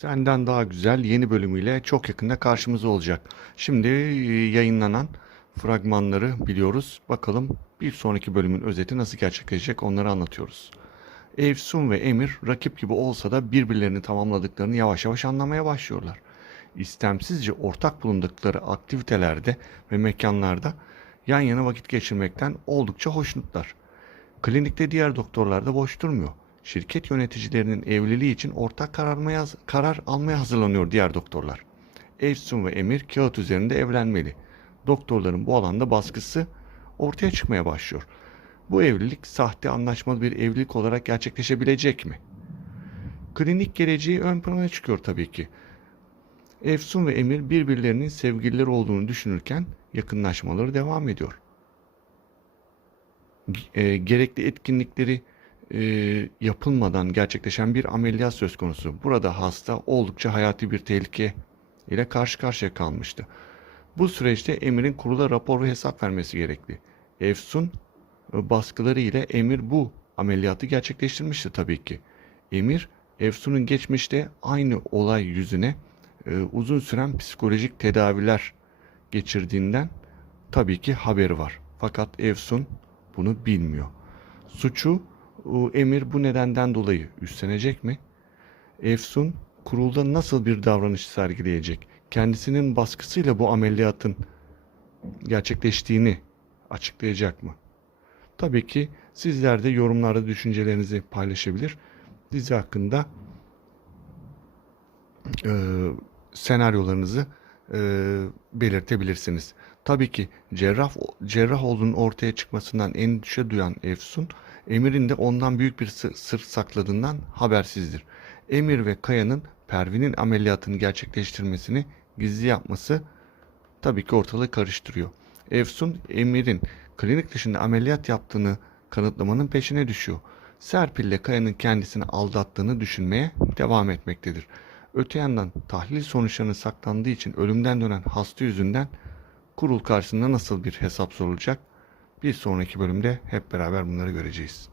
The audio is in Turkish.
Senden Daha Güzel yeni bölümüyle çok yakında karşımıza olacak. Şimdi e, yayınlanan fragmanları biliyoruz. Bakalım bir sonraki bölümün özeti nasıl gerçekleşecek onları anlatıyoruz. Efsun ve Emir rakip gibi olsa da birbirlerini tamamladıklarını yavaş yavaş anlamaya başlıyorlar. İstemsizce ortak bulundukları aktivitelerde ve mekanlarda yan yana vakit geçirmekten oldukça hoşnutlar. Klinikte diğer doktorlar da boş durmuyor. Şirket yöneticilerinin evliliği için ortak kararmaya, karar almaya hazırlanıyor diğer doktorlar. Efsun ve Emir kağıt üzerinde evlenmeli. Doktorların bu alanda baskısı ortaya çıkmaya başlıyor. Bu evlilik sahte anlaşmalı bir evlilik olarak gerçekleşebilecek mi? Klinik geleceği ön plana çıkıyor tabii ki. Efsun ve Emir birbirlerinin sevgilileri olduğunu düşünürken yakınlaşmaları devam ediyor. E, gerekli etkinlikleri e, yapılmadan gerçekleşen bir ameliyat söz konusu. Burada hasta oldukça hayati bir tehlike ile karşı karşıya kalmıştı. Bu süreçte Emir'in kurula rapor ve hesap vermesi gerekli. Efsun e, baskıları ile Emir bu ameliyatı gerçekleştirmişti tabii ki. Emir, Efsun'un geçmişte aynı olay yüzüne e, uzun süren psikolojik tedaviler geçirdiğinden tabii ki haberi var. Fakat Efsun bunu bilmiyor. Suçu Emir bu nedenden dolayı üstlenecek mi? Efsun kurulda nasıl bir davranış sergileyecek? Kendisinin baskısıyla bu ameliyatın gerçekleştiğini açıklayacak mı? Tabii ki sizler de yorumlarda düşüncelerinizi paylaşabilir. Dizi hakkında e, senaryolarınızı e, belirtebilirsiniz. Tabii ki cerrah cerrah olduğunun ortaya çıkmasından endişe duyan Efsun, Emir'in de ondan büyük bir sır, sakladığından habersizdir. Emir ve Kaya'nın Pervin'in ameliyatını gerçekleştirmesini gizli yapması tabii ki ortalığı karıştırıyor. Efsun, Emir'in klinik dışında ameliyat yaptığını kanıtlamanın peşine düşüyor. Serpil ile Kaya'nın kendisini aldattığını düşünmeye devam etmektedir. Öte yandan tahlil sonuçlarının saklandığı için ölümden dönen hasta yüzünden kurul karşısında nasıl bir hesap sorulacak? Bir sonraki bölümde hep beraber bunları göreceğiz.